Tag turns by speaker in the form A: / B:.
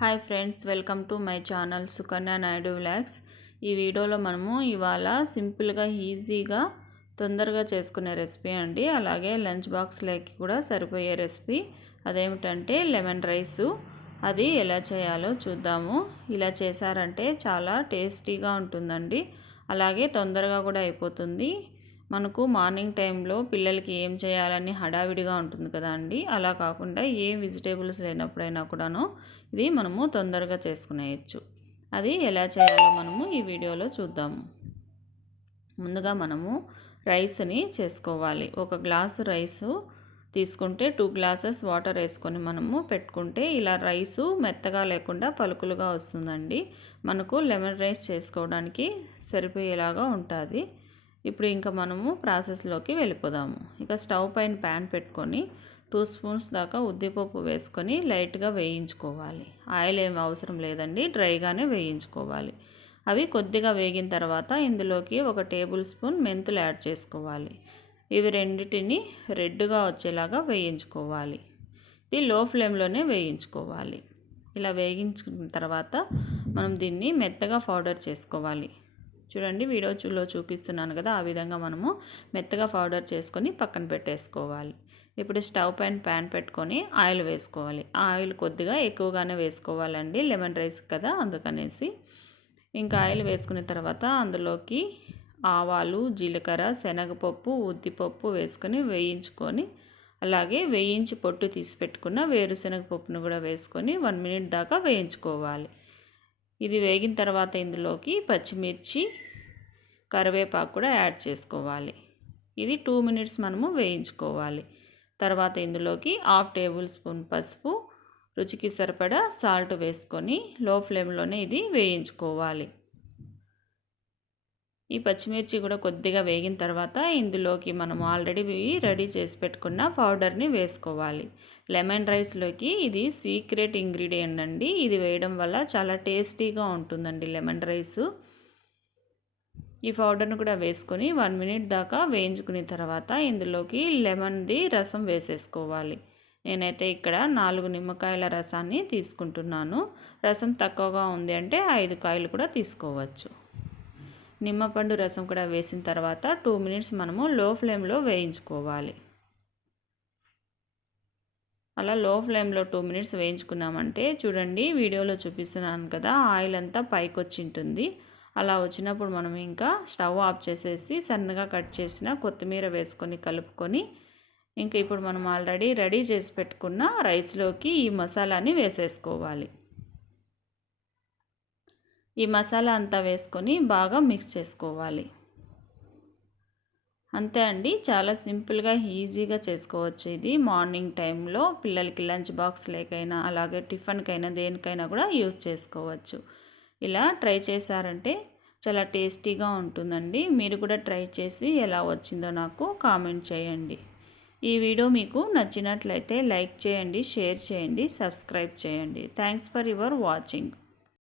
A: Hi friends welcome to my channel Sukanya Naidu vlogs. ఈ వీడియోలో మనము ఇవాళ సింపుల్గా ఈజీగా తొందరగా చేసుకునే రెసిపీ అండి. అలాగే లంచ్ బాక్స్లోకి కూడా సరిపోయే రెసిపీ అదేమిటంటే లెమన్ రైసు. అది ఎలా చేయాలో చూద్దాము. ఇలా చేశారంటే చాలా టేస్టీగా ఉంటుందండి. అలాగే తొందరగా కూడా అయిపోతుంది. మనకు మార్నింగ్ టైంలో పిల్లలకి ఏం చేయాలని హడావిడిగా ఉంటుంది కదా అండి. అలా కాకుండా ఏ వెజిటేబుల్స్ లేనప్పుడైనా కూడాను ఇది మనము తొందరగా చేసుకునేయచ్చు. అది ఎలా చేయాలో మనము ఈ వీడియోలో చూద్దాము ముందుగా మనము రైస్ని చేసుకోవాలి. ఒక గ్లాసు రైసు తీసుకుంటే టూ గ్లాసెస్ వాటర్ వేసుకొని మనము పెట్టుకుంటే ఇలా రైసు మెత్తగా లేకుండా పలుకులుగా వస్తుందండి. మనకు లెమన్ రైస్ చేసుకోవడానికి సరిపోయేలాగా ఉంటుంది. ఇప్పుడు ఇంకా మనము ప్రాసెస్లోకి వెళ్ళిపోదాము. ఇక స్టవ్ పైన ప్యాన్ పెట్టుకొని టూ స్పూన్స్ దాకా ఉద్దిపప్పు వేసుకొని లైట్గా వేయించుకోవాలి. ఆయిల్ ఏం అవసరం లేదండి డ్రైగానే వేయించుకోవాలి. అవి కొద్దిగా వేగిన తర్వాత ఇందులోకి ఒక టేబుల్ స్పూన్ మెంతులు యాడ్ చేసుకోవాలి. ఇవి రెండింటిని రెడ్గా వచ్చేలాగా వేయించుకోవాలి. ఇది లో ఫ్లేమ్లోనే వేయించుకోవాలి. ఇలా వేగించుకున్న తర్వాత మనం దీన్ని మెత్తగా పౌడర్ చేసుకోవాలి. చూడండి వీడియోలో చూపిస్తున్నాను కదా ఆ విధంగా మనము మెత్తగా పౌడర్ చేసుకొని పక్కన పెట్టేసుకోవాలి. ఇప్పుడు స్టవ్ పైన ప్యాన్ పెట్టుకొని ఆయిల్ వేసుకోవాలి. ఆయిల్ కొద్దిగా ఎక్కువగానే వేసుకోవాలండి లెమన్ రైస్ కదా అందుకనేసి. ఇంకా ఆయిల్ వేసుకున్న తర్వాత అందులోకి ఆవాలు జీలకర్ర శనగపప్పు ఉద్దిపప్పు వేసుకొని వేయించుకొని అలాగే వేయించి పొట్టు తీసి పెట్టుకున్న వేరుశనగ పప్పును కూడా వేసుకొని వన్ మినిట్ దాకా వేయించుకోవాలి. ఇది వేగిన తర్వాత ఇందులోకి పచ్చిమిర్చి కరివేపాకు కూడా యాడ్ చేసుకోవాలి. ఇది టూ మినిట్స్ మనము వేయించుకోవాలి. తర్వాత ఇందులోకి హాఫ్ టేబుల్ స్పూన్ పసుపు రుచికి సరిపడా సాల్ట్ వేసుకొని లో ఫ్లేమ్లోనే ఇది వేయించుకోవాలి. ఈ పచ్చిమిర్చి కూడా కొద్దిగా వేగిన తర్వాత ఇందులోకి మనం ఆల్రెడీ రెడీ చేసి పెట్టుకున్న పౌడర్ని వేసుకోవాలి. లెమన్ రైస్లోకి ఇది సీక్రెట్ ఇంగ్రీడియంట్ అండి. ఇది వేయడం వల్ల చాలా టేస్టీగా ఉంటుందండి లెమన్ రైసు. ఈ పౌడర్ను కూడా వేసుకొని వన్ మినిట్ దాకా వేయించుకున్న తర్వాత ఇందులోకి లెమన్ది రసం వేసేసుకోవాలి. నేనైతే ఇక్కడ నాలుగు నిమ్మకాయల రసాన్ని తీసుకుంటున్నాను. రసం తక్కువగా ఉంది అంటే ఐదు కాయలు కూడా తీసుకోవచ్చు. నిమ్మపండు రసం కూడా వేసిన తర్వాత టూ మినిట్స్ మనము లో ఫ్లేమ్లో వేయించుకోవాలి. అలా లో ఫ్లేమ్లో టూ మినిట్స్ వేయించుకున్నామంటే చూడండి వీడియోలో చూపిస్తున్నాను కదా ఆయిల్ అంతా పైకి వచ్చి ఉంటుంది అలా వచ్చినప్పుడు మనం ఇంకా స్టవ్ ఆఫ్ చేసేసి సన్నగా కట్ చేసిన కొత్తిమీర వేసుకొని కలుపుకొని ఇంకా ఇప్పుడు మనం ఆల్రెడీ రెడీ చేసి పెట్టుకున్న రైస్లోకి ఈ మసాలాని వేసేసుకోవాలి. ఈ మసాలా అంతా వేసుకొని బాగా మిక్స్ చేసుకోవాలి. అంతే అండి. చాలా సింపుల్గా ఈజీగా చేసుకోవచ్చు ఇది. మార్నింగ్ టైంలో పిల్లలకి లంచ్ బాక్స్ లేకైనా అలాగే టిఫిన్కైనా దేనికైనా కూడా యూజ్ చేసుకోవచ్చు. ఇలా ట్రై చేశారంటే చాలా టేస్టీగా ఉంటుందండి. మీరు కూడా ట్రై చేసి ఎలా వచ్చిందో నాకు కామెంట్ చేయండి. ఈ వీడియో మీకు నచ్చినట్లయితే లైక్ చేయండి షేర్ చేయండి సబ్స్క్రైబ్ చేయండి. Thanks for your watching.